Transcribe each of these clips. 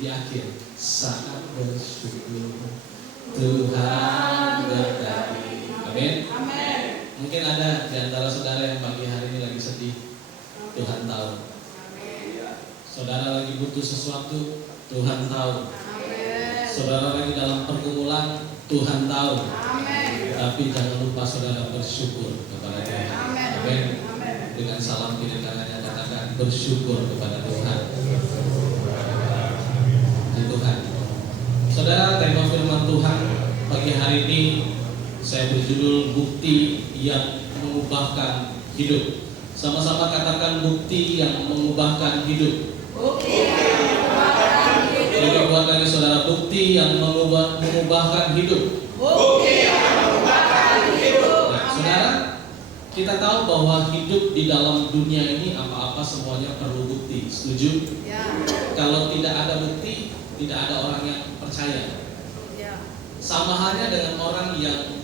di akhir saat bersyukur Tuhan berkati. Amin. Amin. Mungkin ada di antara saudara yang pagi hari ini lagi sedih, Tuhan tahu. Saudara lagi butuh sesuatu, Tuhan tahu. Amin. Saudara lagi dalam pergumulan, Tuhan tahu. Amin. Tapi jangan lupa saudara bersyukur kepada Tuhan. Amin. Amin. Amin. Dengan salam kiri kanannya katakan bersyukur kepada Tuhan. Di Tuhan. Saudara, tema firman Tuhan pagi hari ini saya berjudul bukti yang mengubahkan hidup. Sama-sama katakan bukti yang mengubahkan hidup. Bukti yang mengubahkan hidup. Lebih kuat lagi saudara, bukti yang mengubahkan hidup. Bukti yang mengubahkan hidup. Nah, saudara, kita tahu bahwa hidup di dalam dunia ini apa-apa semuanya perlu bukti. Setuju? Ya. Kalau tidak ada bukti, tidak ada orang yang percaya. Ya. Sama halnya dengan orang yang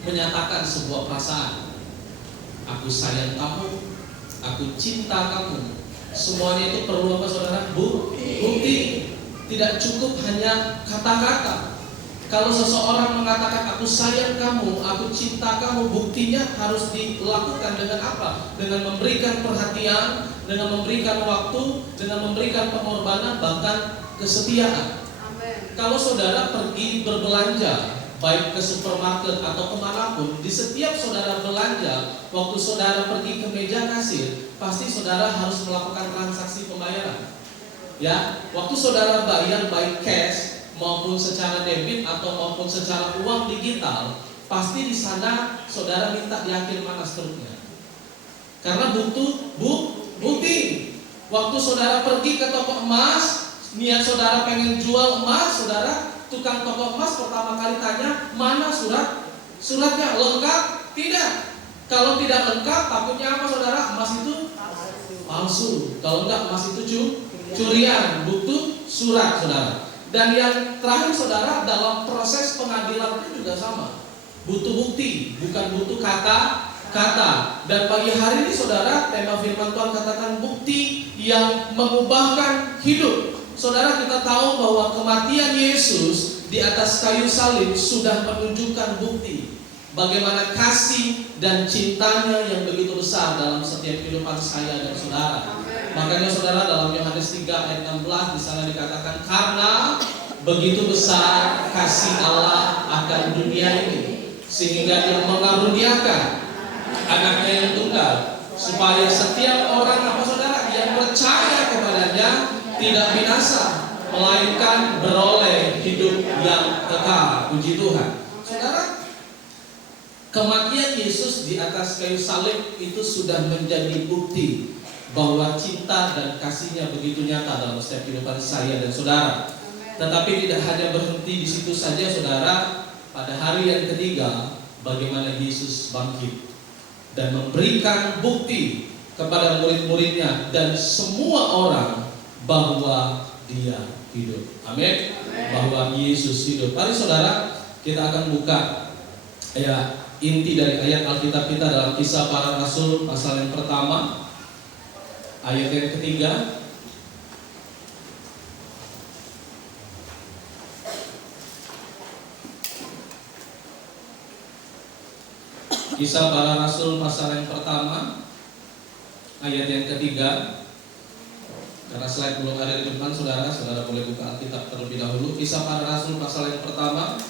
menyatakan sebuah perasaan. Aku sayang kamu, aku cinta kamu. Semuanya itu perlu apa saudara? Bukti. Tidak cukup hanya kata-kata. Kalau seseorang mengatakan aku sayang kamu, aku cinta kamu, buktinya harus dilakukan dengan apa? Dengan memberikan perhatian, dengan memberikan waktu, dengan memberikan pengorbanan, bahkan kesetiaan. Amin. Kalau saudara pergi berbelanja, baik ke supermarket atau kemanapun, di setiap saudara belanja, waktu saudara pergi ke meja kasir, pasti saudara harus melakukan transaksi pembayaran. Ya, waktu saudara bayar baik cash maupun secara debit atau maupun secara uang digital, pasti di sana saudara minta di akhir mana struknya. Karena butuh bukti. Waktu saudara pergi ke toko emas, niat saudara pengen jual emas, saudara, tukang toko emas pertama kali tanya, mana suratnya lengkap? Tidak. Kalau tidak lengkap, takutnya apa saudara? Emas itu palsu. Kalau enggak, emas itu curian. Butuh surat saudara. Dan yang terakhir saudara, dalam proses pengadilan itu juga sama. Butuh bukti, bukan butuh kata. Dan pagi hari ini saudara, tema firman Tuhan katakan bukti yang mengubahkan hidup. Saudara, kita tahu bahwa kematian Yesus di atas kayu salib sudah menunjukkan bukti bagaimana kasih dan cintanya yang begitu besar dalam setiap kehidupan saya dan saudara. Makanya saudara, dalam Yohanes 3 ayat 16 di sana dikatakan karena begitu besar kasih Allah akan dunia ini sehingga Dia mengaruniakan anaknya yang tunggal supaya setiap orang apa saudara yang percaya kepadanya tidak binasa melainkan beroleh hidup yang kekal. Puji Tuhan. Saudara, kematian Yesus di atas kayu salib itu sudah menjadi bukti bahwa cinta dan kasihnya begitu nyata dalam setiap kehidupan saya dan saudara. Tetapi tidak hanya berhenti di situ saja saudara. Pada hari yang ketiga, bagaimana Yesus bangkit dan memberikan bukti kepada murid-muridnya dan semua orang bahwa Dia hidup. Amin. Bahwa Yesus hidup. Mari saudara, kita akan buka ya inti dari ayat Alkitab kita dalam Kisah Para Rasul pasal yang pertama, ayat yang ketiga. Kisah Para Rasul pasal yang pertama, ayat yang ketiga. Karena slide belum ada di depan saudara boleh buka Alkitab terlebih dahulu. Kisah Para Rasul pasal yang pertama,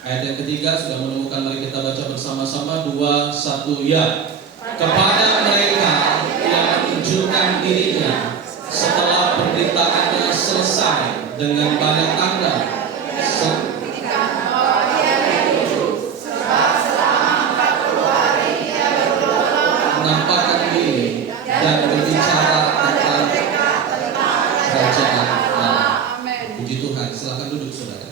ayat yang ketiga. Sudah menemukan, mari kita baca bersama-sama. 2, 1, ya. Kepada mereka yang menunjukkan dirinya setelah penderitaannya selesai dengan banyak tanda, menampakkan diri dan berbicara tentang kerajaan Allah. Puji Tuhan. Silakan duduk saudara.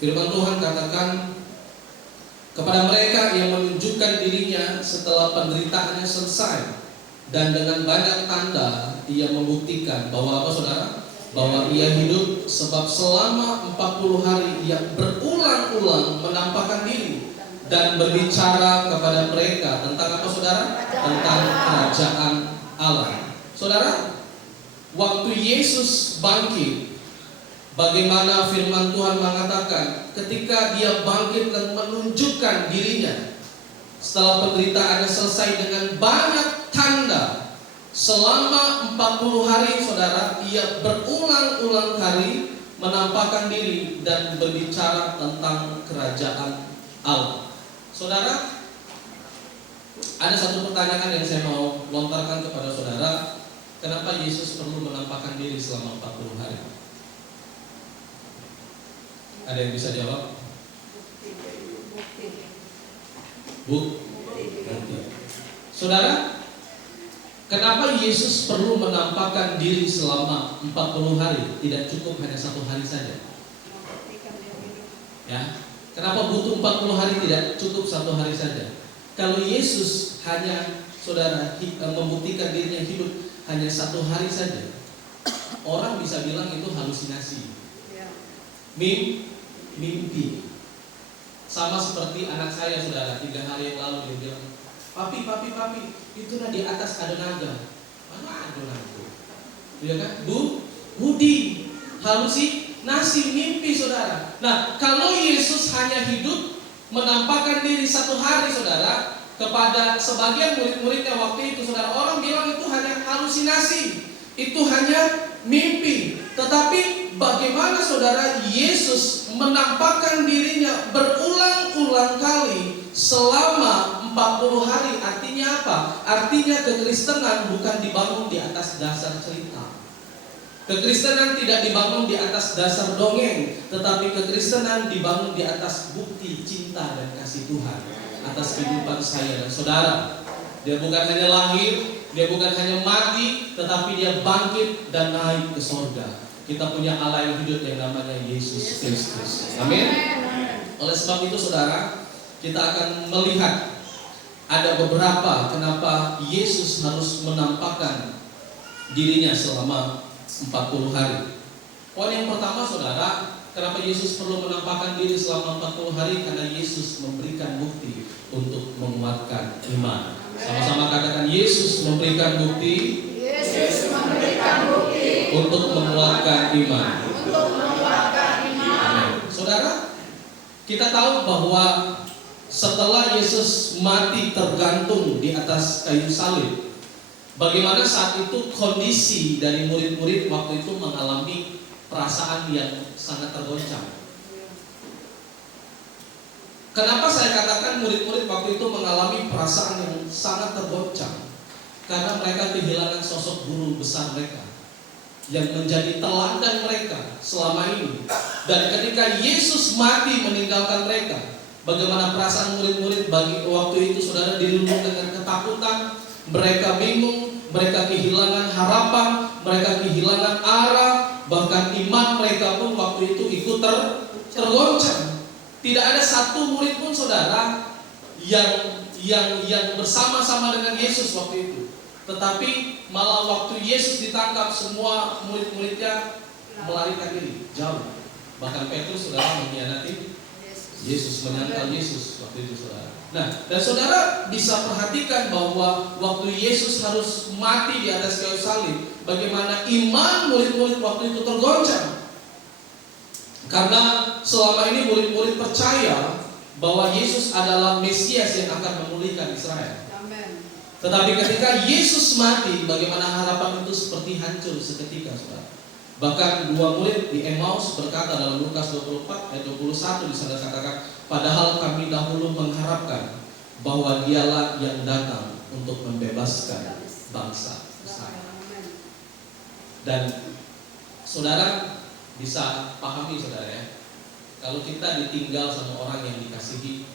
Firman Tuhan katakan kepada mereka yang menunjukkan dirinya setelah penderitaannya selesai dan dengan banyak tanda ia membuktikan bahwa apa saudara? Bahwa ia hidup, sebab selama 40 hari ia berulang-ulang menampakkan diri dan berbicara kepada mereka tentang apa saudara? Tentang kerajaan Allah. Saudara, waktu Yesus bangkit, bagaimana firman Tuhan mengatakan, ketika dia bangkit dan menunjukkan dirinya setelah penderitaannya selesai dengan banyak tanda, selama 40 hari saudara, ia berulang-ulang kali menampakkan diri dan berbicara tentang kerajaan Allah. Saudara, ada satu pertanyaan yang saya mau lontarkan kepada saudara. Kenapa Yesus perlu menampakkan diri selama 40 hari? Ada yang bisa jawab? Bukti. Saudara, kenapa Yesus perlu menampakkan diri selama 40 hari? Tidak cukup hanya 1 hari saja. Ya, kenapa butuh 40 hari, tidak cukup 1 hari saja? Kalau Yesus hanya saudara membuktikan dirinya hidup hanya 1 hari saja, orang bisa bilang itu halusinasi, mimpi. Sama seperti anak saya saudara, 3 hari yang lalu dia bilang, papi, itu di atas ada naga. Mana ada naga? Ya kan? Budi, halusinasi, mimpi saudara. Nah, kalau Yesus hanya hidup menampakkan diri 1 hari saudara kepada sebagian murid-muridnya waktu itu, saudara, orang bilang itu hanya halusinasi, itu hanya mimpi. Tetapi bagaimana saudara Yesus menampakkan dirinya berulang-ulang kali selama 40 hari? Artinya apa? Artinya kekristenan bukan dibangun di atas dasar cerita. Kekristenan tidak dibangun di atas dasar dongeng, tetapi kekristenan dibangun di atas bukti cinta dan kasih Tuhan atas kehidupan saya dan saudara. Dia bukan hanya lahir, dia bukan hanya mati, tetapi dia bangkit dan naik ke sorga. Kita punya Allah yang hidup yang namanya Yesus Kristus. Amin. Oleh sebab itu saudara, kita akan melihat ada beberapa kenapa Yesus harus menampakkan dirinya selama 40 hari. Poin yang pertama saudara, kenapa Yesus perlu menampakkan diri selama 40 hari? Karena Yesus memberikan bukti untuk menguatkan iman. Sama-sama katakan, Yesus memberikan bukti. Yesus memberikan bukti Untuk menguatkan iman. Amin. Saudara, kita tahu bahwa setelah Yesus mati tergantung di atas kayu salib, bagaimana saat itu kondisi dari murid-murid waktu itu mengalami perasaan yang sangat tergoncang. Kenapa saya katakan murid-murid waktu itu mengalami perasaan yang sangat tergoncang? Karena mereka kehilangan sosok guru besar mereka yang menjadi teladan mereka selama ini. Dan ketika Yesus mati meninggalkan mereka, bagaimana perasaan murid-murid bagi waktu itu saudara? Dilumpuhkan dengan ketakutan, mereka bingung, mereka kehilangan harapan, mereka kehilangan arah, bahkan iman mereka pun waktu itu ikut tergoncang. Tidak ada satu murid pun saudara yang bersama-sama dengan Yesus waktu itu. Tetapi malah waktu Yesus ditangkap, semua murid-muridnya melarikan diri jauh. Bahkan Petrus saudara mengkhianati Yesus, menyangkal Yesus waktu itu saudara. Nah, dan saudara bisa perhatikan bahwa waktu Yesus harus mati di atas kayu salib, bagaimana iman murid-murid waktu itu tergoncang. Karena selama ini murid-murid percaya bahwa Yesus adalah Mesias yang akan memulihkan Israel. Amin. Tetapi ketika Yesus mati, bagaimana harapan itu seperti hancur seketika, saudara. Bahkan 2 murid di Emmaus berkata dalam Lukas 24 ayat 21, di sana katakan, padahal kami dahulu mengharapkan bahwa dialah yang datang untuk membebaskan bangsa Israel. Dan saudara bisa pahami saudara ya, kalau kita ditinggal sama orang yang dikasihi,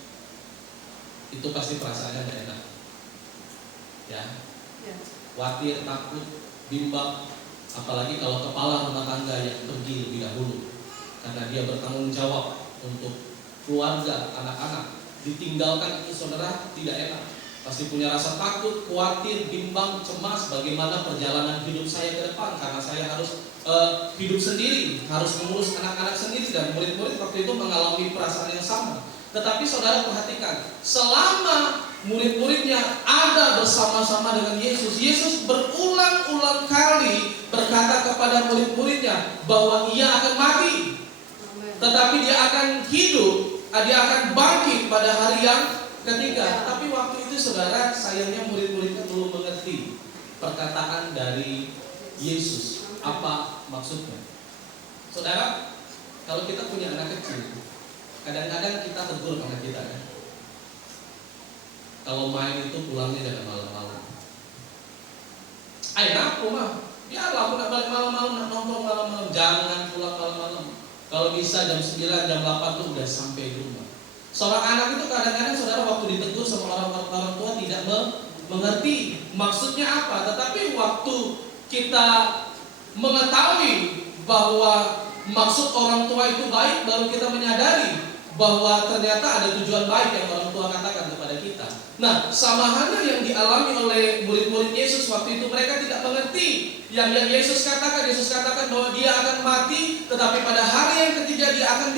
itu pasti perasaannya tidak enak ya, khawatir, takut, bimbang. Apalagi kalau kepala rumah tangga yang pergi lebih dahulu, karena dia bertanggung jawab untuk keluarga, anak-anak, ditinggalkan itu saudara tidak enak. Pasti punya rasa takut, khawatir, bimbang, cemas bagaimana perjalanan hidup saya ke depan, karena saya harus hidup sendiri, harus mengurus anak-anak sendiri, dan murid-murid waktu itu mengalami perasaan yang sama. Tetapi saudara perhatikan, selama murid-muridnya ada bersama-sama dengan Yesus, Yesus berulang-ulang kali berkata kepada murid-muridnya bahwa ia akan mati, tetapi dia akan hidup, dia akan bangkit pada hari yang ketiga. Tapi waktu itu saudara, sayangnya murid-muridnya belum mengerti perkataan dari Yesus. Apa maksudnya? Saudara, kalau kita punya anak kecil, kadang-kadang kita tegur anak kita kan. Kalau main itu pulangnya jangan malam-malam. Ayo aku mah, biarlah aku nak balik malam-malam, nak nongkrong malam-malam, jangan pulang malam-malam. Kalau bisa jam 9, jam 8 tuh udah sampai di rumah. Seorang anak itu kadang-kadang saudara waktu ditegur sama orang tua tidak mengerti maksudnya apa. Tetapi waktu kita mengetahui bahwa maksud orang tua itu baik, baru kita menyadari bahwa ternyata ada tujuan baik yang orang tua katakan kepada kita. Nah, sama halnya yang dialami oleh murid-murid Yesus waktu itu, mereka tidak mengerti yang Yesus katakan. Yesus katakan bahwa dia akan mati, tetapi pada hari yang ketiga dia akan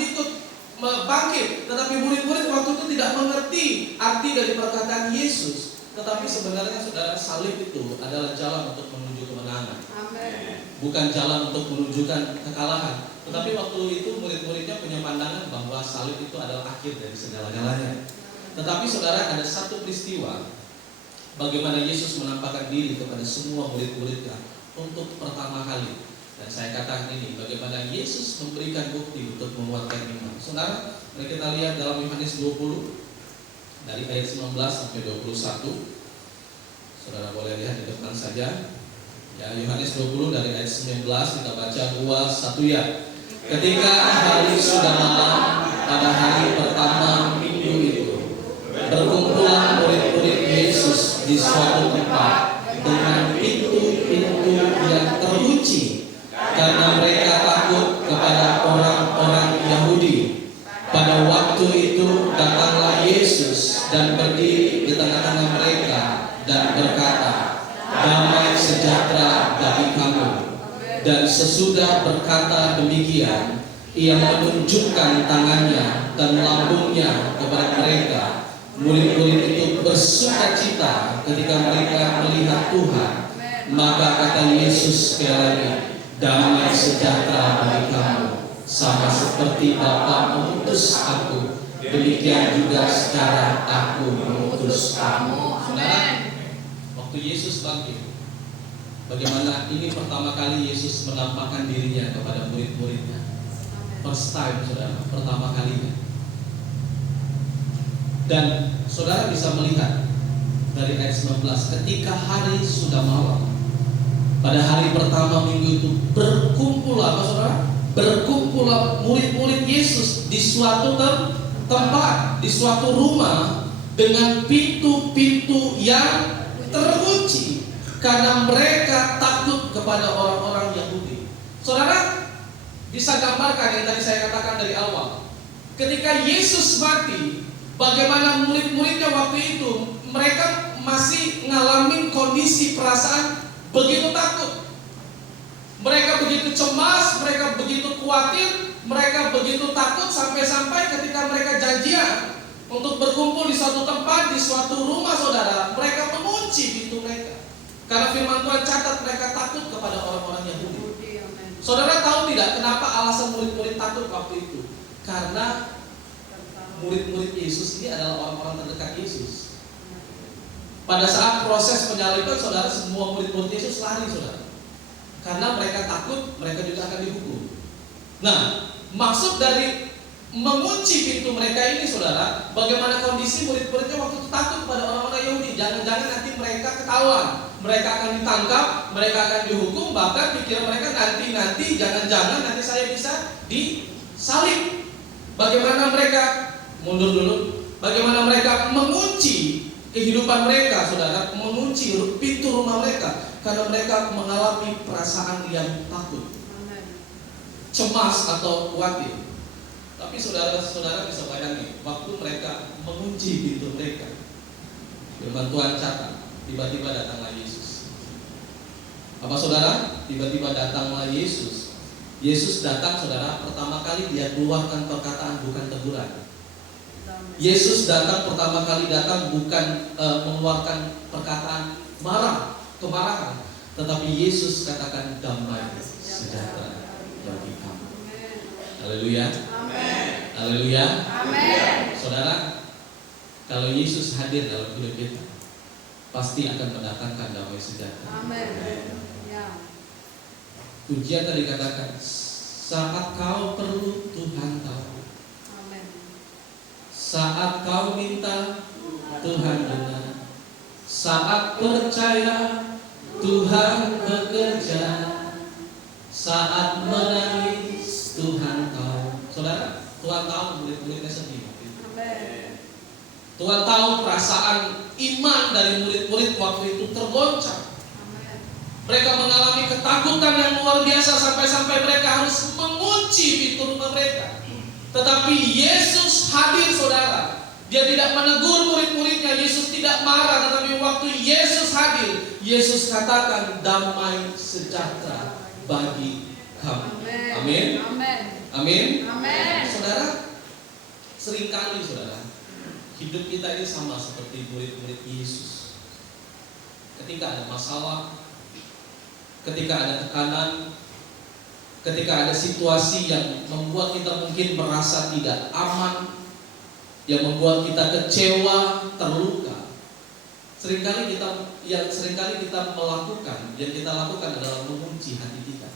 bangkit. Tetapi murid-murid waktu itu tidak mengerti arti dari perkataan Yesus. Tetapi sebenarnya saudara, salib itu adalah jalan untuk menuju kemenangan. Amin. Bukan jalan untuk menunjukkan kekalahan. Tetapi waktu itu murid-muridnya punya pandangan bahwa salib itu adalah akhir dari segala-galanya. Tetapi saudara, ada satu peristiwa bagaimana Yesus menampakkan diri kepada semua murid-muridnya untuk pertama kali. Dan saya katakan ini, bagaimana Yesus memberikan bukti untuk menguatkan iman. Saudara, mari kita lihat dalam Yohanes 20 dari ayat 19 sampai 21. Saudara boleh lihat di depan saja. Ya, Yohanes 20 dari ayat 19 kita baca 2-1 ya. Ketika hari sudah malam pada hari pertama minggu itu, berkumpulan murid-murid Yesus di suatu tempat dengan pintu-pintu yang terkunci karena mereka takut kepada orang-orang Yahudi. Pada waktu itu datanglah Yesus dan berdiri di tengah-tengah mereka dan berkata, "Damai sejahtera bagi kamu." Dan sesudah berkata demikian, ia menunjukkan tangannya dan lambungnya kepada mereka. Murid-murid itu bersukacita ketika mereka melihat Tuhan. Maka kata Yesus sekali lagi, "Damai sejahtera bagi kamu. Sama seperti Bapa mengutus aku, demikian juga sekarang aku mengutus kamu." Amin. Waktu Yesus bangkit, bagaimana ini pertama kali Yesus menampakkan dirinya kepada murid-muridnya. First time saudara, pertama kalinya. Dan saudara bisa melihat dari ayat 19, ketika hari sudah malam, pada hari pertama minggu itu berkumpul apa saudara? Berkumpul murid-murid Yesus di suatu tempat, di suatu rumah dengan pintu-pintu yang terkunci karena mereka takut kepada orang-orang Yahudi. Saudara bisa gambarkan yang tadi saya katakan dari awal. Ketika Yesus mati, bagaimana murid-muridnya waktu itu, mereka masih ngalamin kondisi perasaan begitu takut. Mereka begitu cemas, mereka begitu khawatir, mereka begitu takut sampai-sampai ketika mereka janjian untuk berkumpul di suatu tempat, di suatu rumah saudara, mereka mengunci pintu mereka. Karena firman Tuhan catat mereka takut kepada orang-orang Yahudi. Saudara tahu tidak kenapa alasan murid-murid takut waktu itu? Karena murid-murid Yesus ini adalah orang-orang terdekat Yesus. Pada saat proses penyaliban saudara, semua murid-murid Yesus lari saudara. Karena mereka takut, mereka juga akan dihukum. Nah, maksud dari mengunci pintu mereka ini saudara, bagaimana kondisi murid-muridnya waktu itu takut kepada orang-orang Yahudi. Jangan-jangan nanti mereka ketahuan, mereka akan ditangkap, mereka akan dihukum. Bahkan pikiran mereka nanti jangan-jangan nanti saya bisa disalib. Bagaimana mereka mundur dulu, bagaimana mereka mengunci kehidupan mereka saudara, mengunci pintu rumah mereka karena mereka mengalami perasaan yang takut, cemas atau khawatir. Tapi saudara-saudara bisa bayangin, waktu mereka mengunci pintu mereka, Firman Tuhan catat, tiba-tiba datanglah Yesus. Apa saudara? Tiba-tiba datanglah Yesus. Yesus datang saudara, pertama kali dia keluarkan perkataan bukan teguran. Yesus datang pertama kali datang bukan mengeluarkan perkataan marah, kemarahan, tetapi Yesus katakan damai sejahtera bagi kamu. Haleluya. Amin. Haleluya. Amin. Saudara, kalau Yesus hadir dalam hidup kita, pasti akan mendatangkan damai sejahtera. Amin. Ya. Pujian tadi katakan, saat kau perlu Tuhan tahu. Amin. Saat kau minta Tuhan dengar. Saat percaya Tuhan bekerja. Saat menangis Tuhan tahu. Saudara, Tuhan tahu murid-muridnya sedih. Amin. Tuhan tahu perasaan iman dari murid-murid waktu itu tergoncang. Amin. Mereka mengalami ketakutan yang luar biasa sampai-sampai mereka harus mengunci pintu rumah mereka. Tetapi Yesus hadir saudara. Dia tidak menegur murid-muridnya. Yesus tidak marah. Tetapi waktu Yesus hadir, Yesus katakan damai sejahtera bagi kamu. Amin. Amin. Amin. Amin. Saudara, seringkali saudara, hidup kita ini sama seperti murid-murid Yesus. Ketika ada masalah, ketika ada tekanan, ketika ada situasi yang membuat kita mungkin merasa tidak aman, yang membuat kita kecewa, terluka, seringkali kita melakukan, yang kita lakukan adalah mengunci hati kita.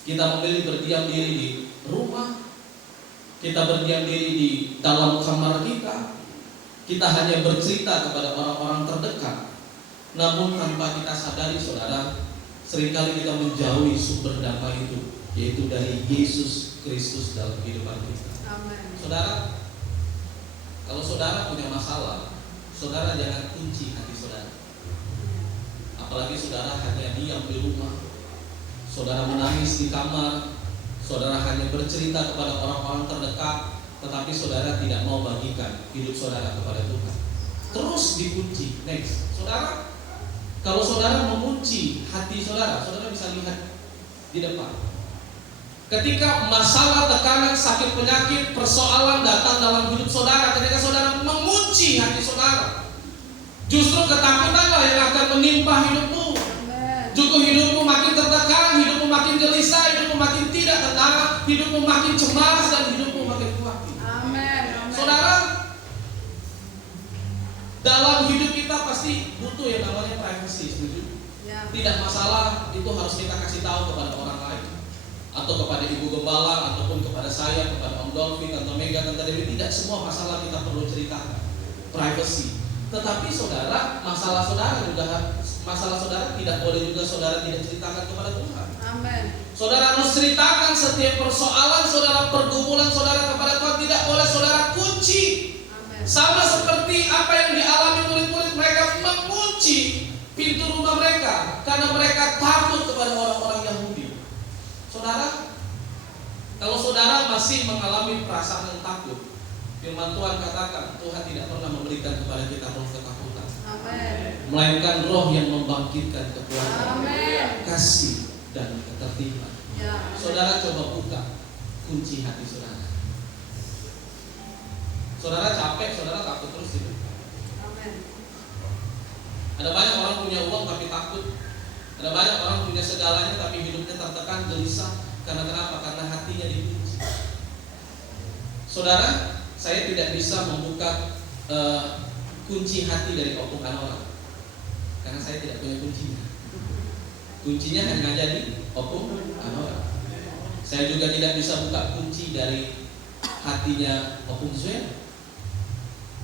Kita memilih berdiam diri di rumah, kita berdiam diri di dalam kamar kita, kita hanya bercerita kepada orang-orang terdekat. Namun tanpa kita sadari saudara, seringkali kita menjauhi sumber damai itu, yaitu dari Yesus Kristus dalam kehidupan kita. Amin. Saudara, kalau saudara punya masalah, saudara jangan kunci hati saudara. Apalagi saudara hanya diam di rumah, saudara menangis di kamar, saudara hanya bercerita kepada orang-orang terdekat, tetapi saudara tidak mau bagikan hidup saudara kepada Tuhan. Terus dikunci. Next, saudara, kalau saudara mengunci hati saudara, saudara bisa lihat di depan. Ketika masalah, tekanan, sakit, penyakit, persoalan datang dalam hidup saudara, ketika saudara mengunci hati saudara, justru ketakutanlah yang akan menimpa hidupmu. Justru hidupmu makin tertekan, hidupmu makin gelisah, hidupmu makin tidak tenang, hidupmu makin cemas, dan hidupmu makin khawatir. Amin. Saudara, dalam hidup kita pasti butuh yang namanya privacy, setuju? Ya. Tidak masalah itu harus kita kasih tahu kepada orang lain, atau kepada ibu gembala, ataupun kepada saya, kepada Om Dolphin, Tante Mega, Tante Dewi. Tidak semua masalah kita perlu ceritakan, privacy. Tetapi saudara, masalah saudara tidak boleh juga saudara tidak ceritakan kepada Tuhan. Amin. Saudara harus ceritakan setiap persoalan saudara, pergumulan saudara kepada Tuhan. Tidak boleh saudara kunci. Amin. Sama seperti apa yang dialami murid-murid, mereka mengunci pintu rumah mereka karena mereka takut kepada orang-orang Yahudi. Saudara, kalau saudara masih mengalami perasaan yang takut, firman Tuhan katakan Tuhan tidak pernah memberikan kepada kita roh ketakutan, Amin. melainkan roh yang membangkitkan kekuatan, Amin. kasih, dan ketertiban. Ya. Saudara coba buka kunci hati saudara. Saudara capek, saudara takut terus hidup. Amin. Ada banyak orang punya uang tapi takut. Ada banyak orang punya segalanya tapi hidupnya tertekan, gelisah. Karena kenapa? Karena hatinya dikunci. Saudara, saya tidak bisa membuka kunci hati dari omongan orang, karena saya tidak punya kuncinya. Kuncinya hanya ada di omongan orang. Saya juga tidak bisa buka kunci dari hatinya Opung Zuel.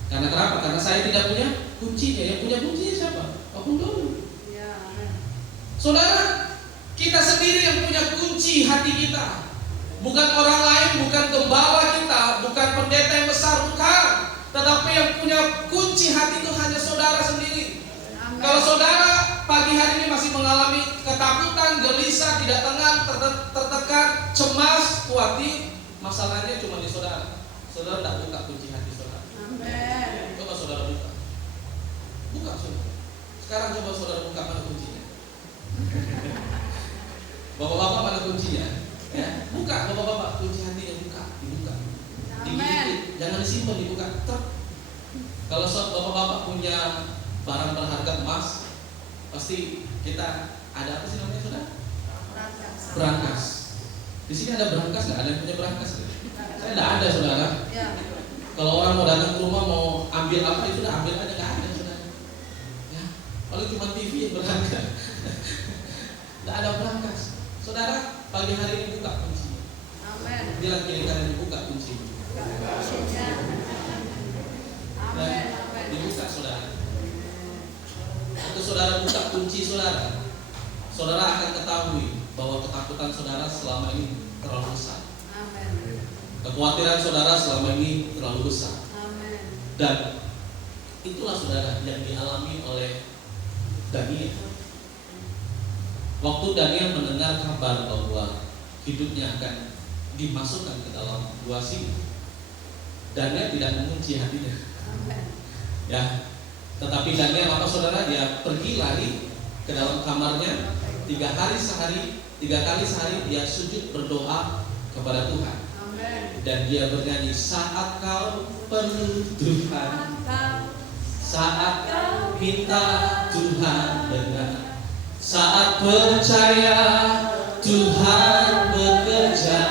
Karena kenapa? Karena saya tidak punya kuncinya. Yang punya kuncinya siapa? Opung dulu. Ya. Amin. Saudara, kita sendiri yang punya kunci hati kita. Bukan orang lain, bukan gembala kita, bukan pendeta yang besar, bukan. Tetapi yang punya kunci hati itu hanya saudara sendiri. Amin. Kalau saudara pagi hari ini masih mengalami ketakutan, gelisah, tidak tenang, tertekan, cemas, khawatir, masalahnya cuma di saudara. Saudara tidak buka kunci hati saudara. Amin. Coba saudara buka. Buka saudara. Sekarang coba saudara buka, mana kuncinya? Bapak-bapak mana kuncinya? Ya, buka bapak-bapak, kunci hatinya buka, dibuka. Digigit, jangan disimpan, dibuka. Tek. Kalau bapak-bapak punya barang berharga emas, pasti kita ada apa sih namanya saudara? Berangkas. Di sini ada berangkas nggak? Ada yang punya berangkas nggak? Saya nggak ada saudara. Ya. Kalau orang mau datang ke rumah mau ambil apa itu udah ambil aja, nggak ada saudara. Ya, kalau cuma TV yang berharga, nggak ada berangkas. Saudara, pagi hari ini buka kuncinya. Amin. Bilang kiri kanan dibuka kuncinya. Amin. Amin. Dibuka saudara. Waktu saudara buka kunci saudara, saudara akan ketahui bahwa ketakutan saudara selama ini terlalu besar. Amin. Kekhawatiran saudara selama ini terlalu besar. Amin. Dan itulah saudara yang dialami oleh Daniel. Waktu Daniel mendengar kabar bahwa hidupnya akan dimasukkan ke dalam gua singa, Daniel tidak mengunci hatinya. Amin. Ya, tetapi Daniel apa saudara? Dia pergi lari ke dalam kamarnya 3 kali sehari dia sujud berdoa kepada Tuhan. Amin. Dan dia bernyanyi, saat kau perlu Tuhan, saat kau minta Tuhan dengar, saat percaya Tuhan bekerja,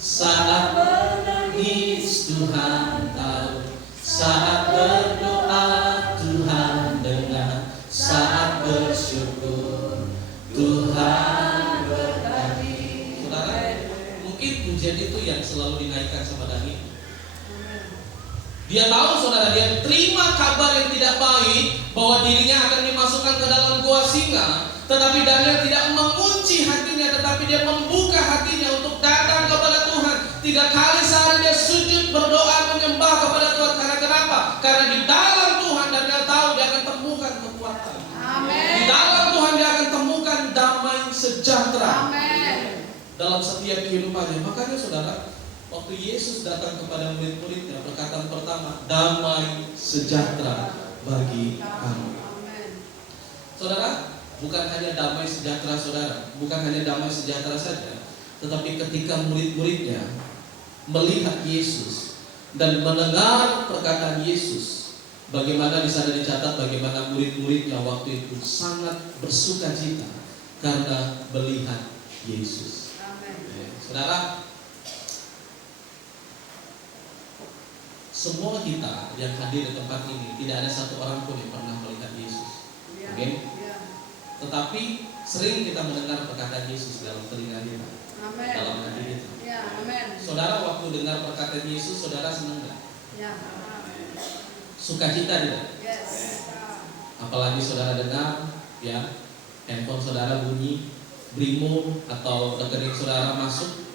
saat menangis Tuhan tahu, saat berdoa Tuhan dengar, saat bersyukur Tuhan berkati. Saudara, mungkin pujian itu yang selalu dinaikkan sama Daniel. Dia tahu saudara, dia terima kabar yang tidak baik bahwa dirinya akan dimasukkan ke dalam gua singa. Tetapi Daniel tidak mengunci hatinya, tetapi dia membuka hatinya untuk datang kepada Tuhan. 3 kali sehari dia sujud berdoa menyembah kepada Tuhan. Karena kenapa? Karena di dalam Tuhan Daniel tahu dia akan temukan kekuatan. Amin. Di dalam Tuhan dia akan temukan damai sejahtera. Amin. Dalam setiap kehidupannya. Makanya saudara, waktu Yesus datang kepada murid-muridnya, perkataan pertama, damai sejahtera bagi kamu. Saudara, bukan hanya damai sejahtera saudara, bukan hanya damai sejahtera saja, tetapi ketika murid-muridnya melihat Yesus dan mendengar perkataan Yesus, bagaimana di sana dicatat bagaimana murid-muridnya waktu itu sangat bersukacita karena melihat Yesus. Saudara, semua kita yang hadir di tempat ini tidak ada satu orang pun yang pernah melihat Yesus. Oke? Tetapi sering kita mendengar perkataan Yesus dalam telinga kita, dalam hati kita. Saudara, waktu dengar perkataan Yesus, saudara senang nggak? Sukacita tidak? Apalagi saudara dengar, ya, handphone saudara bunyi, Brimo atau rekening saudara masuk.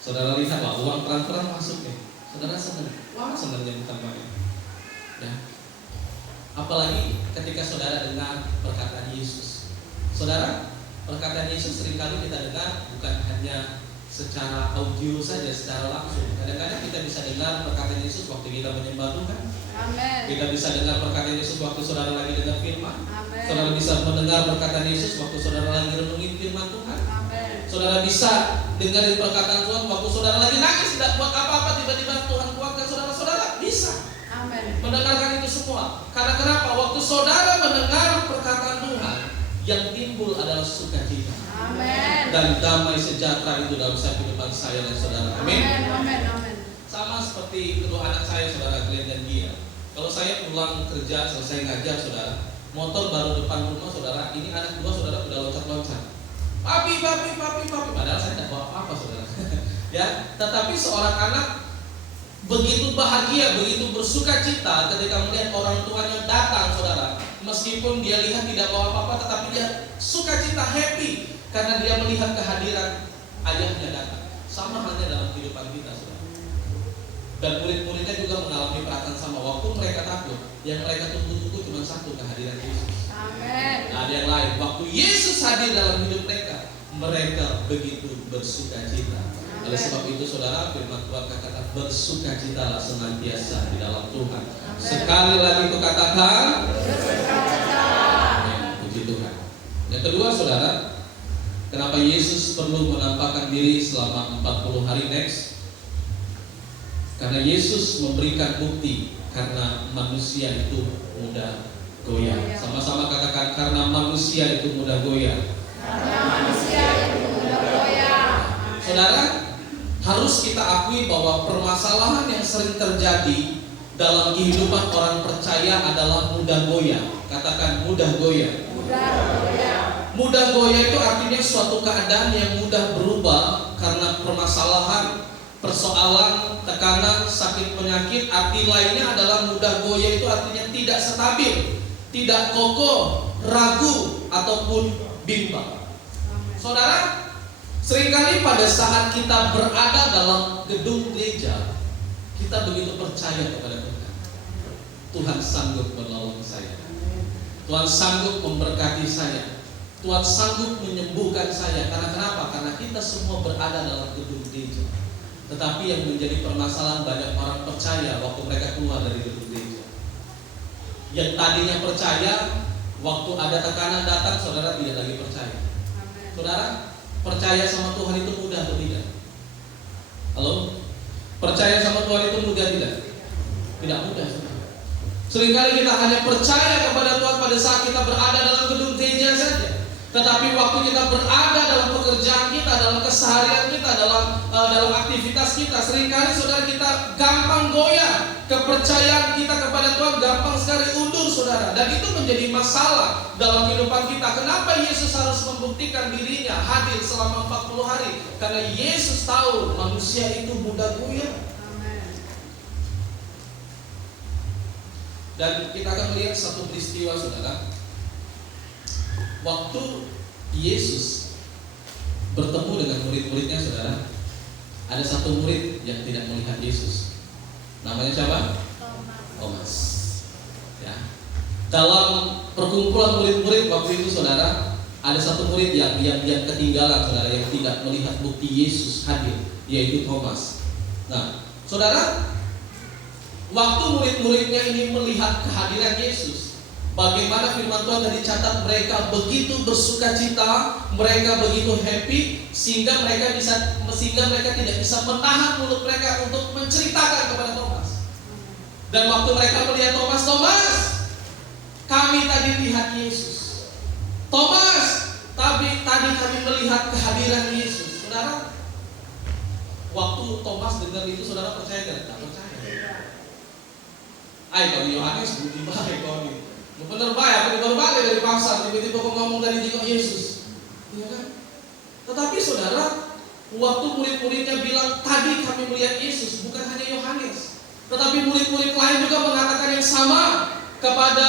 Saudara lihat, wah, uang transferan masuk nih. Saudara senang, wah, senangnya bukan main. Ya. Apalagi ketika saudara dengar perkataan Yesus. Saudara, perkataan Yesus seringkali kita dengar bukan hanya secara audio saja, secara langsung. Kadang-kadang kita bisa dengar perkataan Yesus waktu kita menyembah Tuhan. Amen. Kita bisa dengar perkataan Yesus waktu saudara lagi dengar firman. Amen. Saudara bisa mendengar perkataan Yesus waktu saudara lagi renungin firman Tuhan. Amen. Saudara bisa dengarin perkataan Tuhan waktu saudara lagi nangis, tidak buat apa-apa, tiba-tiba Tuhan kuatkan saudara-saudara. Bisa. Amen. Mendengarkan itu semua. Karena kenapa? Waktu saudara mendengar perkataan Tuhan, yang timbul adalah sukacita. Amen. Dan damai sejahtera itu dalam setiap kehidupan saya dan saudara. Amin. Amin. Amin. Sama seperti kedua anak saya, saudara Glenn dan Gia. Kalau saya pulang kerja selesai ngajar, saudara, motor baru depan rumah saudara, ini anak dua saudara udah loncat-loncat. Papi. Padahal saya tidak bawa apa-apa, saudara. Ya, tetapi seorang anak begitu bahagia, begitu bersukacita ketika melihat orang tuanya datang, saudara. Meskipun dia lihat tidak bawa apa-apa, tetapi dia sukacita, happy karena dia melihat kehadiran ayahnya datang. Sama halnya dalam kehidupan kita, saudara. Dan murid-muridnya juga mengalami perasaan sama. Waktu mereka takut, yang mereka tunggu-tunggu cuma satu, kehadiran Yesus. Amin. Nah, ada yang lain. Waktu Yesus hadir dalam hidup mereka, mereka begitu bersukacita. Oleh sebab itu saudara, firman Tuhan katakan bersukacitalah senantiasa di dalam Tuhan. Sekali lagi kukatakan, amin. Puji Tuhan. Yang kedua saudara, kenapa Yesus perlu menampakkan diri selama 40 hari next? Karena Yesus memberikan bukti karena manusia itu mudah goyah. Sama-sama katakan, karena manusia itu mudah goyah. Karena manusia itu mudah goyah. Saudara, harus kita akui bahwa permasalahan yang sering terjadi dalam kehidupan orang percaya adalah mudah goyah. Katakan mudah goyah. Mudah goyah. Mudah goyah itu artinya suatu keadaan yang mudah berubah karena permasalahan, persoalan, tekanan, sakit, penyakit. Arti lainnya adalah mudah goyah itu artinya tidak stabil, tidak kokoh, ragu, ataupun bimbang. Saudara, seringkali pada saat kita berada dalam gedung gereja, kita begitu percaya kepada Tuhan. Tuhan sanggup menolong saya. Tuhan sanggup memberkati saya. Tuhan sanggup menyembuhkan saya. Karena kenapa? Karena kita semua berada dalam gedung gereja. Tetapi yang menjadi permasalahan banyak orang percaya waktu mereka keluar dari gedung gereja. Yang tadinya percaya, waktu ada tekanan datang, saudara tidak lagi percaya. Saudara, percaya sama Tuhan itu mudah atau tidak? Halo? Percaya sama Tuhan itu mudah tidak? Tidak mudah. Seringkali kita hanya percaya kepada Tuhan pada saat kita berada dalam gedung gereja saja. Tetapi waktu kita berada dalam pekerjaan kita, dalam keseharian kita, dalam aktivitas kita, seringkali saudara kita gampang goyah. Kepercayaan kita kepada Tuhan gampang sekali undur saudara. Dan itu menjadi masalah dalam kehidupan kita. Kenapa Yesus harus membuktikan dirinya hadir selama 40 hari? Karena Yesus tahu manusia itu mudah goyah. Dan kita akan melihat satu peristiwa saudara. Waktu Yesus bertemu dengan murid-muridnya saudara, ada satu murid yang tidak melihat Yesus. Namanya siapa? Thomas. Ya. Dalam perkumpulan murid-murid waktu itu saudara, ada satu murid yang ketinggalan saudara, yang tidak melihat bukti Yesus hadir, yaitu Thomas. Nah, saudara, waktu murid-muridnya ini melihat kehadiran Yesus, bagaimana firman Tuhan tadi catat, mereka begitu bersukacita, mereka begitu happy, sehingga mereka tidak bisa menahan mulut mereka untuk menceritakan kepada Thomas. Dan waktu mereka melihat Thomas, kami tadi lihat Yesus. Thomas, tadi kami melihat kehadiran Yesus. Saudara, waktu Thomas dengar itu, saudara percaya tidak? Tak percaya. Kau Yohanes budi baik kau ini. Bener baik, aku baru balik dari pasar, tiba-tiba kau ngomong dari jenggot Yesus, ya kan? Tetapi saudara, waktu murid-muridnya bilang tadi kami melihat Yesus, bukan hanya Yohanes, tetapi murid-murid lain juga mengatakan yang sama kepada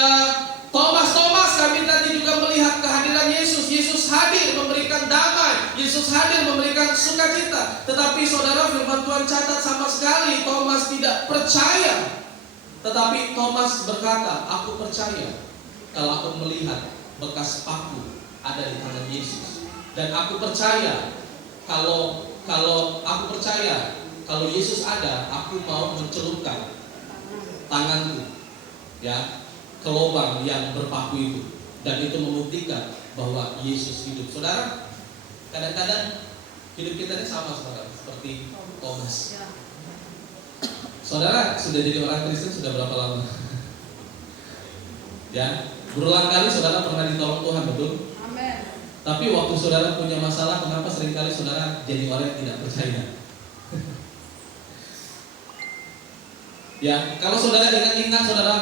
Thomas. Kami tadi juga melihat kehadiran Yesus. Yesus hadir memberikan damai, Yesus hadir memberikan sukacita. Tetapi saudara, firman Tuhan catat sama sekali Thomas tidak percaya. Tetapi Thomas berkata, aku percaya kalau aku melihat bekas paku ada di tangan Yesus. Dan aku percaya kalau aku percaya kalau Yesus ada, aku mau mencelupkan tanganku ya ke lubang yang berpaku itu. Dan itu membuktikan bahwa Yesus hidup. Saudara, kadang-kadang hidup kita ini sama saudara, seperti Thomas. Saudara sudah jadi orang Kristen sudah berapa lama? Ya, berulang kali saudara pernah ditolong Tuhan, betul? Amin. Tapi waktu saudara punya masalah, kenapa seringkali saudara jadi orang yang tidak percaya? Ya, kalau saudara ingat-ingat saudara,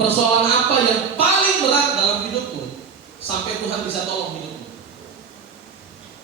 persoalan apa yang paling berat dalam hidupmu sampai Tuhan bisa tolong hidupmu?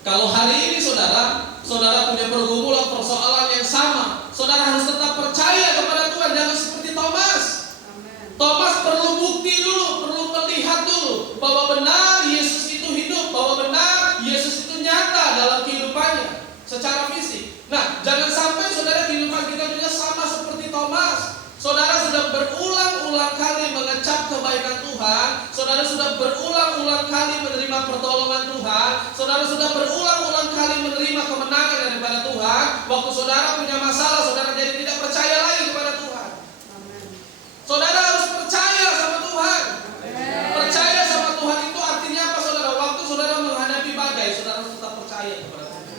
Kalau hari ini saudara punya pergumulan persoalan yang sama, saudara harus tetap percaya kepada Tuhan, jangan seperti Thomas. Amen. Thomas perlu bukti dulu, perlu melihat dulu bahwa benar Yesus itu hidup, bahwa benar Yesus itu nyata dalam kehidupannya secara fisik. Nah, jangan sampai saudara kehidupan kita juga sama seperti Thomas. Saudara sudah berulang-ulang kali mengecap kebaikan Tuhan, saudara sudah berulang-ulang kali menerima pertolongan Tuhan, saudara sudah berulang-ulang kali menerima kemenangan daripada Tuhan, waktu saudara punya masalah, saudara jadi tidak percaya lagi kepada Tuhan. Saudara harus percaya sama Tuhan. Percaya sama Tuhan itu artinya apa, saudara? Waktu saudara menghadapi badai, saudara harus tetap percaya kepada Tuhan.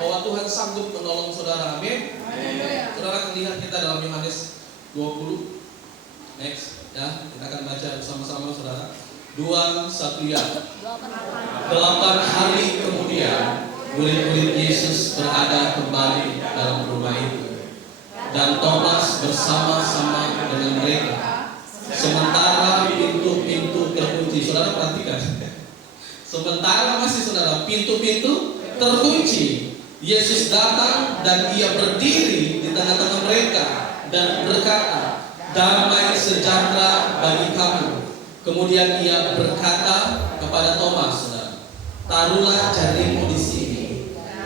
Bahwa Tuhan sanggup menolong saudara. Amin. Saudara akan lihat kita dalam Yohanes 20. Next, ya, kita akan baca bersama-sama, saudara. 2, 1 ya. 8 hari kemudian, murid-murid Yesus berada kembali dalam rumah itu, dan Thomas bersama-sama dengan mereka. Sementara pintu-pintu terkunci, saudara perhatikan. Sementara masih saudara pintu-pintu terkunci, Yesus datang dan ia berdiri di tengah-tengah mereka dan berkata, "Damai sejahtera bagi kamu." Kemudian ia berkata kepada Thomas, saudara, "Taruhlah jarimu di sini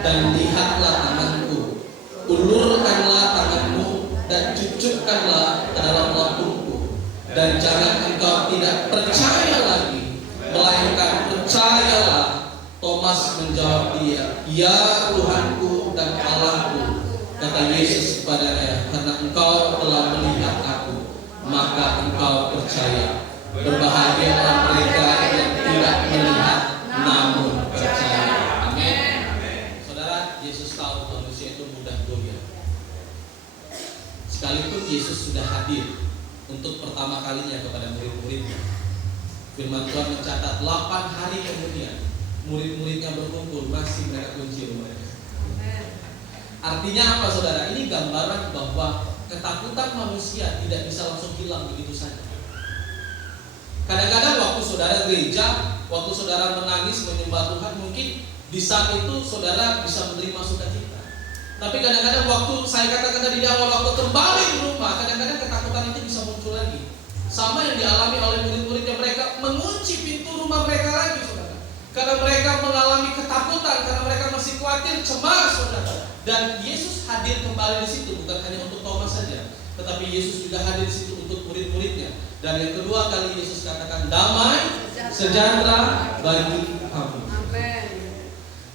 dan lihatlah tanganku. Ulurkanlah tanganmu dan cucukkanlah ke dalam lambungku. Dan jangan engkau tidak percaya lagi, melainkan percayalah." Thomas menjawab dia, "Ya Tuhanku dan Allahku." Kata Yesus kepadanya, "Karena engkau telah melihat aku, maka engkau percaya. Berbahagialah mereka yang tidak melihat namun percaya." Amin. Saudara, Yesus tahu manusia itu mudah goyah. Sekalipun Yesus sudah hadir untuk pertama kalinya kepada murid-muridnya, firman Tuhan mencatat 8 hari kemudian murid-muridnya berkumpul, masih mereka kunci rumahnya. Artinya apa, saudara? Ini gambaran bahwa ketakutan manusia tidak bisa langsung hilang begitu saja. Kadang-kadang waktu saudara gereja, waktu saudara menangis menyembah Tuhan, mungkin di saat itu saudara bisa menerima sukacita. Tapi kadang-kadang waktu saya katakan tadi di awal, waktu kembali di rumah, kadang-kadang ketakutan itu bisa muncul lagi. Sama yang dialami oleh murid-muridnya, mereka mengunci pintu rumah mereka lagi, saudara. Karena mereka mengalami ketakutan, karena mereka masih khawatir, cemas, saudara. Dan Yesus hadir kembali di situ, bukan hanya untuk Thomas saja, tetapi Yesus juga hadir di situ untuk murid-muridnya. Dan yang kedua kali Yesus katakan, "Damai sejahtera bagi kamu." Amin.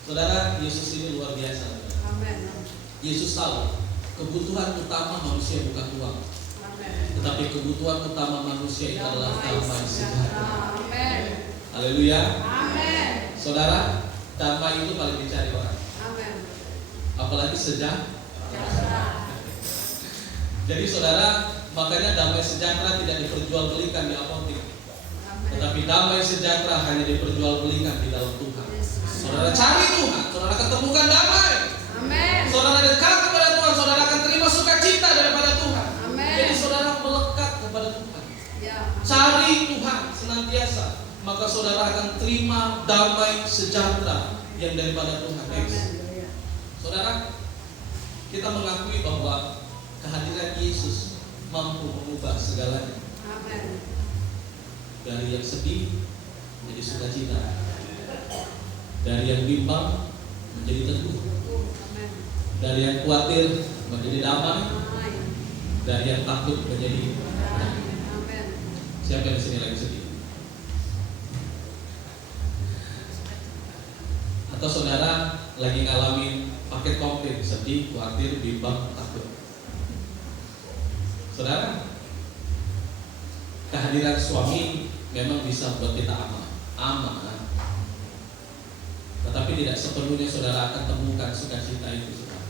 Saudara, Yesus ini luar biasa. Amin. Yesus tahu kebutuhan utama manusia bukan uang, tetapi kebutuhan utama manusia itu adalah damai sejahtera. Amin. Haleluya. Amin. Saudara, damai itu paling dicari orang, Amin. apalagi sejahtera. Jadi saudara, makanya damai sejahtera tidak diperjualbelikan di apotek, tetapi damai sejahtera hanya diperjualbelikan di dalam Tuhan. Saudara cari Tuhan, saudara ketemukan damai. Amin. Saudara dekat kepada Tuhan, saudara akan terima sukacita daripada Tuhan. Amin. Jadi saudara melekat kepada Tuhan, Ya. cari Tuhan senantiasa, maka saudara akan terima damai sejahtera yang daripada Tuhan. Next. Saudara, kita mengakui bahwa kehadiran Yesus mampu mengubah segalanya. Amin. Dari yang sedih menjadi sukacita, dari yang bimbang menjadi teguh, Amin. dari yang khawatir menjadi damai, Amin. dari yang takut menjadi tenang. Amin. Siapa yang di sini lagi sedih? Atau saudara lagi ngalamin paket komplit, sedih, khawatir, bimbang, takut. Saudara, kehadiran suami memang bisa buat kita aman, tetapi tidak sepenuhnya saudara akan temukan sukacita itu, saudara.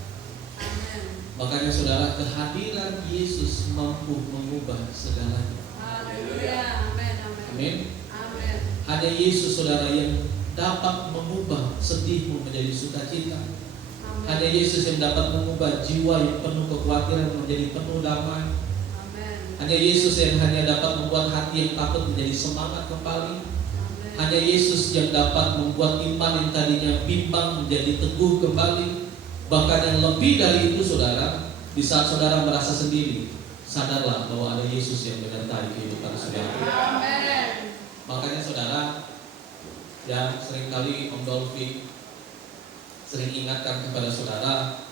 Amin. Makanya saudara, kehadiran Yesus mampu mengubah segalanya. Haleluya. Amin. Amin. Amin. Amin. Hanya Yesus, saudara, yang dapat mengubah sedihmu menjadi sukacita. Amin. Hanya Yesus yang dapat mengubah jiwa yang penuh kekhawatiran menjadi penuh damai. Amin. Hanya Yesus yang hanya dapat membuat hati yang takut menjadi semangat kembali. Amin. Hanya Yesus yang dapat membuat iman yang tadinya bimbang menjadi teguh kembali. Bahkan yang lebih dari itu, saudara, di saat saudara merasa sendiri, sadarlah bahwa ada Yesus yang menyertai kehidupan saudara. Amin. Makanya saudara, ya seringkali Om Dolphy sering ingatkan kepada saudara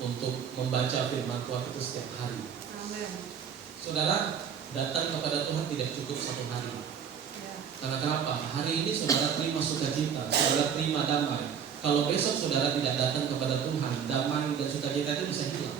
untuk membaca firman Tuhan itu setiap hari. Amin. Saudara, datang kepada Tuhan tidak cukup satu hari. Ya. Karena kenapa? Hari ini saudara terima sukacita, saudara terima damai. Kalau besok saudara tidak datang kepada Tuhan, damai dan sukacita itu bisa hilang.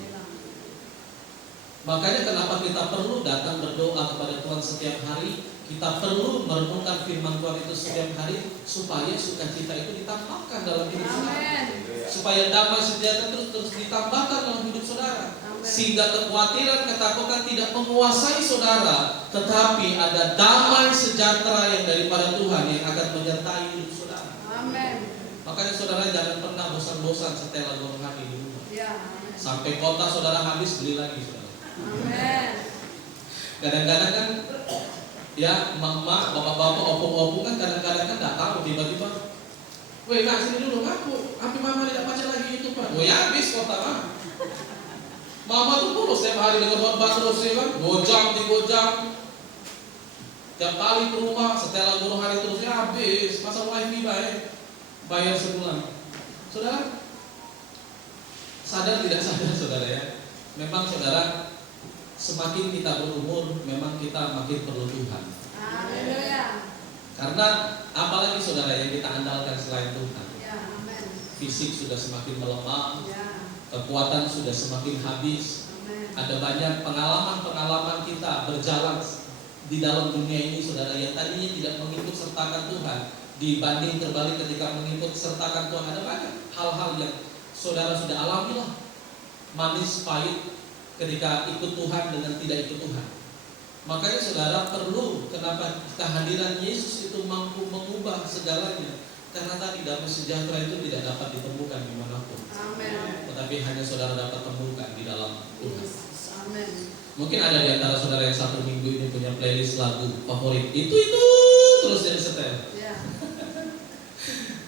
Makanya kenapa kita perlu datang berdoa kepada Tuhan setiap hari. Kita perlu merenungkan firman Tuhan itu setiap hari, supaya sukacita itu ditambahkan dalam hidup saudara, supaya damai sejahtera terus ditambahkan dalam hidup saudara, sehingga kekhawatiran, ketakutan tidak menguasai saudara, tetapi ada damai sejahtera yang daripada Tuhan yang akan menyertai hidup saudara. Amin. Makanya saudara jangan pernah bosan-bosan setel lagu rohani di rumah. Ya. Sampai kota saudara habis, beli lagi saudara. Amin. Kadang-kadang kan ya emak-emak, bapak-bapak, opung-opung kan kadang-kadang kan nggak tahu, tiba-tiba, weh nak sini dulu, ngaku, tapi mama tidak baca lagi YouTube kan? Oh ya habis kota mah. Mama tuh terus setiap hari dengar khotbah terus ya kan, 2 jam, 3 jam, tiap kali ke rumah setel lagu rohani terus ya habis, masa wifi bayar sebulan. Saudara, sadar tidak sadar saudara ya, memang saudara, semakin kita berumur, memang kita makin perlu Tuhan. Haleluya. Karena apalagi saudara yang kita andalkan selain Tuhan. Ya, amin. Fisik sudah semakin melemah, Ya, kekuatan sudah semakin habis. amin. Ada banyak pengalaman-pengalaman kita berjalan di dalam dunia ini saudara, yang tadinya tidak mengikut sertakan Tuhan, dibanding terbalik ketika mengikut sertakan Tuhan. Ada banyak hal-hal yang saudara sudah alami lah, manis pahit ketika ikut Tuhan dengan tidak ikut Tuhan. Makanya saudara perlu, kenapa kehadiran Yesus itu mampu mengubah segalanya, karena tadi damai sejahtera itu tidak dapat ditemukan dimanapun, Amin. tetapi hanya saudara dapat temukan di dalam Tuhan. Amin. Mungkin ada di antara saudara yang satu minggu ini punya playlist lagu favorit, itu terus jadi setel, Ya.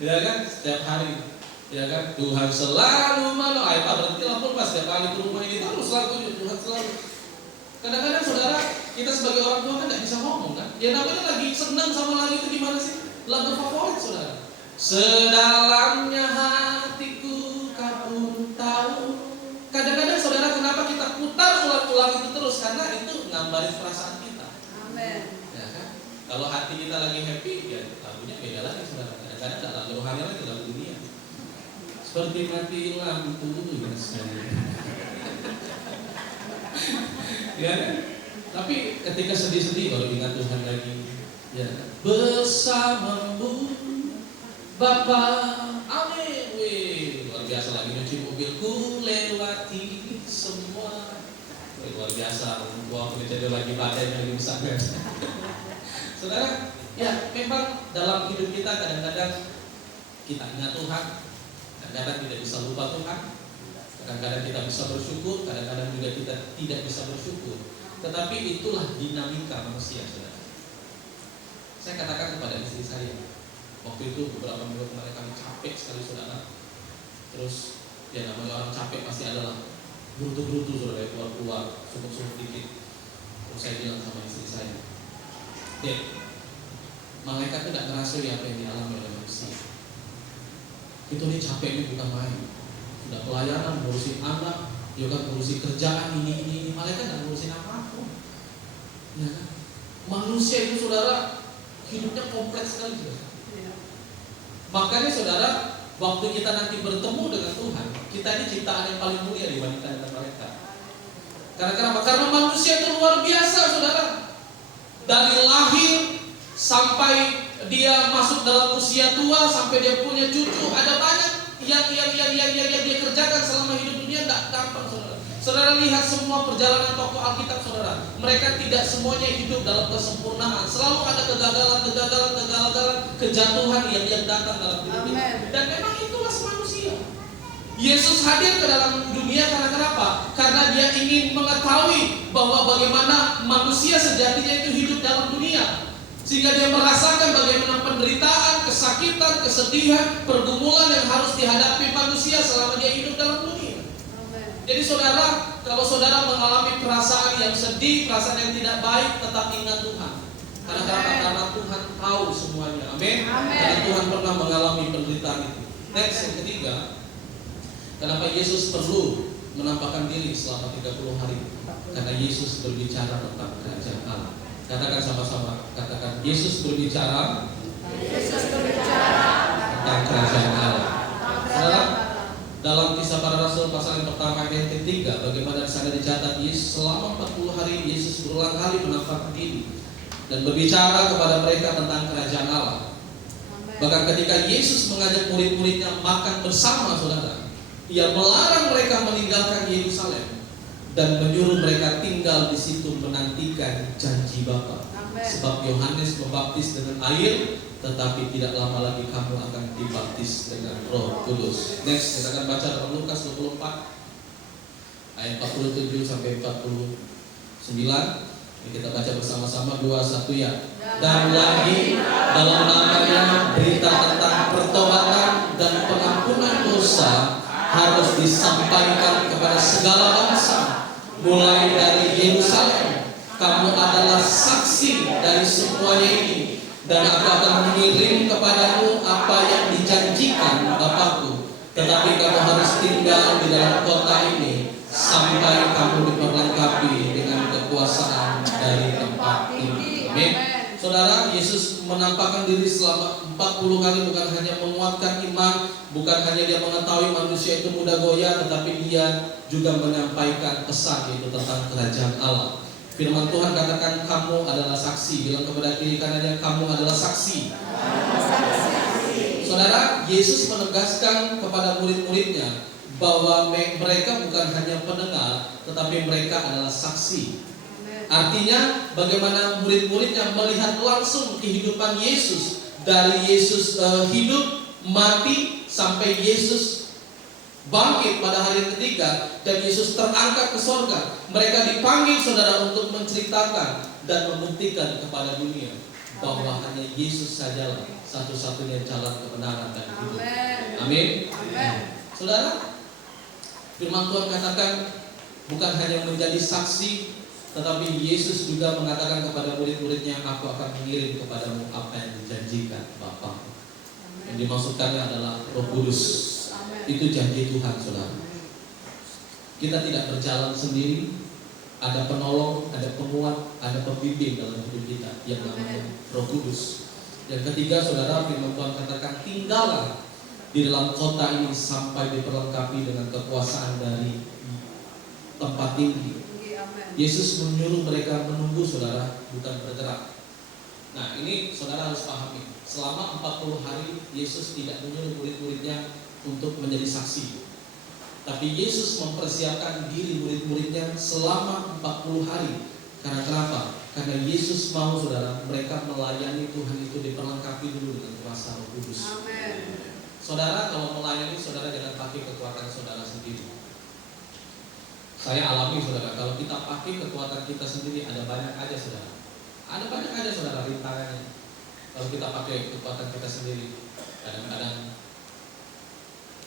ya kan, setiap hari. Ya kan, Tuhan selalu menolong. Ayo Pak, berhentilah pun pas setiap kali ke rumah ini terus lagunya Tuhan selalu. Kadang-kadang saudara, kita sebagai orang tua kan tidak bisa ngomong kan. Ya namanya lagi senang sama lagu itu gimana sih? Lagu favorit saudara. Sedalamnya hatiku kau tahu. Kadang-kadang saudara, kenapa kita putar ulang-ulang itu terus? Karena itu ngambarin perasaan kita. Amin. Ya kan? Kalau hati kita lagi happy, ya lagunya beda lagi saudara. Kadang-kadang tidak lagu rohani lagi, lagu dunia. Seperti mati lampu ya, tapi ketika sedih-sedih baru ingat Tuhan lagi. Ya, bersamamu Bapa, amin. Wih, luar biasa lagi nyuci mobilku lewati semua. Wih, luar biasa. Gua jadi lagi badai lagi misalnya. Saudara, ya memang dalam hidup kita kadang-kadang kita ingat Tuhan. Kadang-kadang tidak bisa lupa Tuhan, kadang-kadang kita bisa bersyukur, kadang-kadang juga kita tidak bisa bersyukur. Tetapi itulah dinamika manusia, saudara. Saya katakan kepada istri saya, waktu itu beberapa minggu kemarin kami capek sekali saudara. Terus ya namanya orang capek pasti adalah brutu-brutu saudara, keluar-keluar, sumuk-sumuk dikit. Terus saya bilang sama istri saya, Dek, malaikat tidak ngerasa apa yang dialami oleh manusia. Itu nih capeknya bukan main. Sudah pelayanan, ngurusin anak, ya kan, ngurusin kerjaan ini. Malaikat nggak ngurusin apapun. Ya kan? Manusia itu saudara hidupnya kompleks sekali saudara. Ya. Makanya saudara, waktu kita nanti bertemu dengan Tuhan, kita ini ciptaan yang paling mulia dibandingkan dengan mereka. Karena kenapa? Karena manusia itu luar biasa saudara. Dari lahir sampai dia masuk dalam usia tua, sampai dia punya cucu, ada banyak yang dia kerjakan selama hidup dunia, tidak gampang saudara. Saudara lihat semua perjalanan tokoh Alkitab saudara, mereka tidak semuanya hidup dalam kesempurnaan. Selalu ada kegagalan, kejatuhan yang datang dalam hidup kita. Dan memang itulah manusia. Yesus hadir ke dalam dunia karena kenapa? Karena dia ingin mengetahui bahwa bagaimana manusia sejatinya itu hidup dalam dunia. Sehingga dia merasakan bagaimana penderitaan, kesakitan, kesedihan, pergumulan yang harus dihadapi manusia selama dia hidup dalam dunia. Jadi saudara, kalau saudara mengalami perasaan yang sedih, perasaan yang tidak baik, tetap ingat Tuhan. Karena karena Tuhan tahu semuanya. Amin. Karena Tuhan pernah mengalami penderitaan itu. Next, yang ketiga, kenapa Yesus perlu menampakkan diri selama 30 hari? Karena Yesus berbicara tentang kerajaan Allah. Katakan sama-sama, katakan Yesus berbicara tentang kerajaan Allah. Yerusalem pertama ayat ketiga, bagaimana di sana dicatat Yesus selama 40 hari Yesus berulang kali menampakkan diri dan berbicara kepada mereka tentang kerajaan Allah. Amen. Bahkan ketika Yesus mengajak murid-muridnya makan bersama, saudara, Ia melarang mereka meninggalkan Yerusalem dan menyuruh mereka tinggal di situ menantikan janji Bapa. Amen. Sebab Yohanes membaptis dengan air, tetapi tidak lama lagi kamu akan dibaptis dengan Roh Kudus. Next, kita akan baca dalam Lukas 24 ayat 47 sampai 49. Ini kita baca bersama-sama, 2, 1 ya. Dan lagi dalam namanya berita tentang pertobatan dan pengampunan dosa harus disampaikan kepada segala bangsa, mulai dari Yerusalem. Kamu adalah saksi dari semuanya ini, dan aku akan mengirim kepadamu apa yang dijanjikan Bapakku. Tetapi kamu harus tinggal di dalam kota ini sampai kamu diperlengkapi dengan kekuasaan dari tempat ini. Amin. Saudara, Yesus menampakkan diri selama 40 hari, bukan hanya menguatkan iman, bukan hanya Dia mengetahui manusia itu mudah goyah, tetapi Dia juga menyampaikan pesan, yaitu tentang kerajaan Allah. Firman Tuhan katakan, kamu adalah saksi. Bilang kepada kiri kanannya, kamu adalah saksi. Saudara, Yesus menegaskan kepada murid-muridnya bahwa mereka bukan hanya pendengar, tetapi mereka adalah saksi. Artinya bagaimana murid-muridnya melihat langsung kehidupan Yesus, dari Yesus hidup, mati, sampai Yesus bangkit pada hari ketiga, dan Yesus terangkat ke sorga. Mereka dipanggil, saudara, untuk menceritakan dan membuktikan kepada dunia bahwa hanya Yesus sajalah satu-satunya jalan kebenaran dan hidup. Amin. Saudara, firman Tuhan katakan bukan hanya menjadi saksi, tetapi Yesus juga mengatakan kepada murid-muridnya, aku akan mengirim kepadamu apa yang dijanjikan Bapa. Yang dimaksudkannya adalah Roh Kudus. Itu janji Tuhan, saudara. Kita tidak berjalan sendiri. Ada penolong, ada penguat, ada pembimbing dalam hidup kita yang namanya Roh Kudus. Yang ketiga, saudara, firman Tuhan katakan, tinggallah di dalam kota ini sampai diperlengkapi dengan kekuasaan dari tempat tinggi. Yesus menyuruh mereka menunggu, saudara, bukan bergerak. Nah, ini saudara harus pahami. Selama 40 hari Yesus tidak menyuruh murid-muridnya untuk menjadi saksi, tapi Yesus mempersiapkan diri murid-muridnya selama 40 hari. Karena kenapa? Karena Yesus mau, saudara, mereka melayani Tuhan itu diperlengkapi dulu dengan kuasa Roh Kudus. Amen. Saudara, kalau melayani, saudara jangan pakai kekuatan saudara sendiri. Saya alami, saudara, kalau kita pakai kekuatan kita sendiri, ada banyak aja, saudara. Ada banyak aja, saudara, rintangannya. Kalau kita pakai kekuatan kita sendiri, kadang-kadang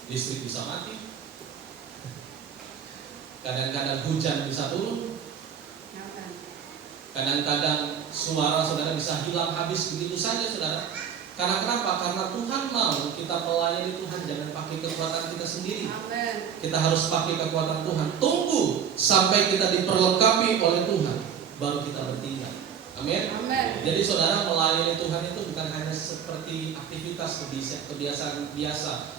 listrik bisa mati, kadang-kadang hujan bisa turun, kadang-kadang suara saudara bisa hilang habis begitu saja, saudara. Karena kenapa? Karena Tuhan mau kita melayani Tuhan jangan pakai kekuatan kita sendiri. Amen. Kita harus pakai kekuatan Tuhan. Tunggu sampai kita diperlengkapi oleh Tuhan, baru kita bertindak. Amin. Amen. Jadi saudara, melayani Tuhan itu bukan hanya seperti aktivitas kebiasaan biasa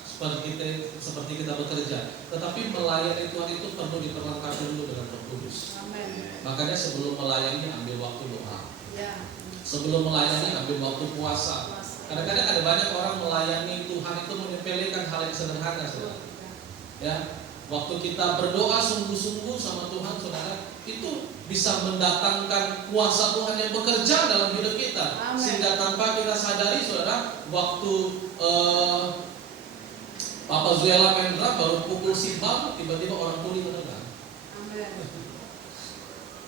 seperti kita bekerja, tetapi melayani Tuhan itu perlu diperlengkapi dulu dengan Roh Kudus. Amen. Makanya sebelum melayani ambil waktu doa. Ya. Sebelum melayani ambil waktu puasa. Kadang-kadang ada banyak orang melayani Tuhan itu menyepelekan hal yang sederhana, saudara. Ya, waktu kita berdoa sungguh-sungguh sama Tuhan, saudara, itu bisa mendatangkan kuasa Tuhan yang bekerja dalam hidup kita. Amen. Sehingga tanpa kita sadari, saudara, waktu Papa Zuela main drum baru pukul simbal, tiba-tiba orang tuli mendengar. Amen.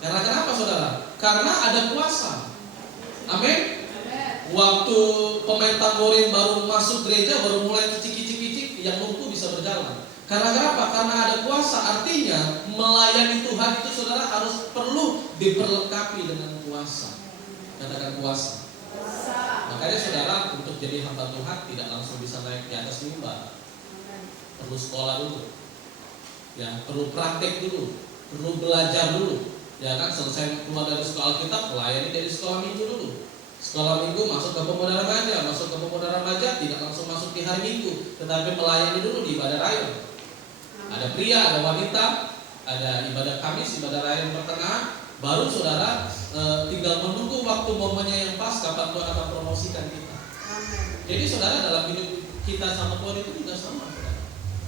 Karena kenapa, saudara? Karena ada kuasa. Amin. Waktu pemain tamborin baru masuk gereja, baru mulai kicik-kicik, yang lumpuh bisa berjalan. Karena kenapa? Karena ada kuasa. Artinya melayani Tuhan itu, saudara, harus perlu diperlengkapi dengan kuasa. Katakan kuasa. Makanya saudara, untuk jadi hamba Tuhan tidak langsung bisa naik di atas mimbar. Perlu sekolah dulu, ya, perlu praktek dulu, perlu belajar dulu, ya kan. Selesai keluar dari sekolah kita, melayani dari sekolah minggu dulu. Sekolah minggu masuk ke pemuda remaja, masuk ke pemuda remaja tidak langsung masuk di hari Minggu, tetapi melayani dulu di ibadah raya. Ada pria, ada wanita, ada ibadah Kamis, ibadah raya yang pertengahan. Baru saudara tinggal menunggu waktu momennya yang pas kapan Tuhan akan promosikan kita. Amin. Jadi saudara dalam hidup kita sama Tuhan itu juga sama.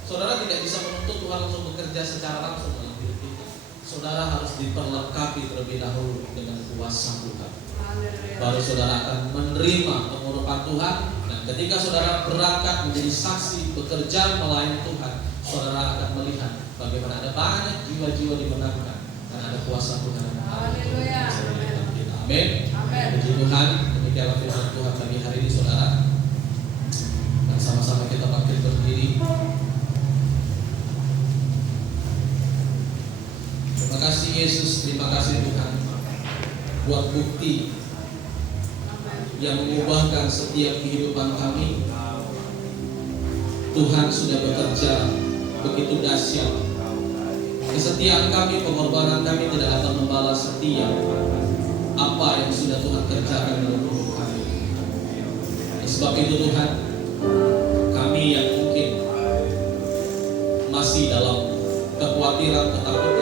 Saudara tidak bisa menuntut Tuhan langsung bekerja secara langsung dalam hidup kita. Saudara harus diperlengkapi terlebih dahulu dengan kuasa Tuhan. Haleluya. Baru saudara akan menerima pengurapan Tuhan. Dan ketika saudara berangkat menjadi saksi bekerja melayani Tuhan, saudara akan melihat bagaimana ada banyak jiwa-jiwa dimenangkan karena ada kuasa Tuhan. Haleluya. Amin. Amin. Puji Tuhan, demikianlah firman Tuhan pagi hari ini saudara. Dan sama-sama kita bangkit berdiri. Terima kasih Yesus, terima kasih Tuhan buat bukti yang mengubahkan setiap kehidupan kami. Tuhan sudah bekerja begitu dahsyat. Kesetiaan kami, pengorbanan kami tidak akan membalas setiap apa yang sudah Tuhan kerjakan dalam hidup kami. Sebab itu Tuhan, kami yang mungkin masih dalam kekhawatiran, ketakutan,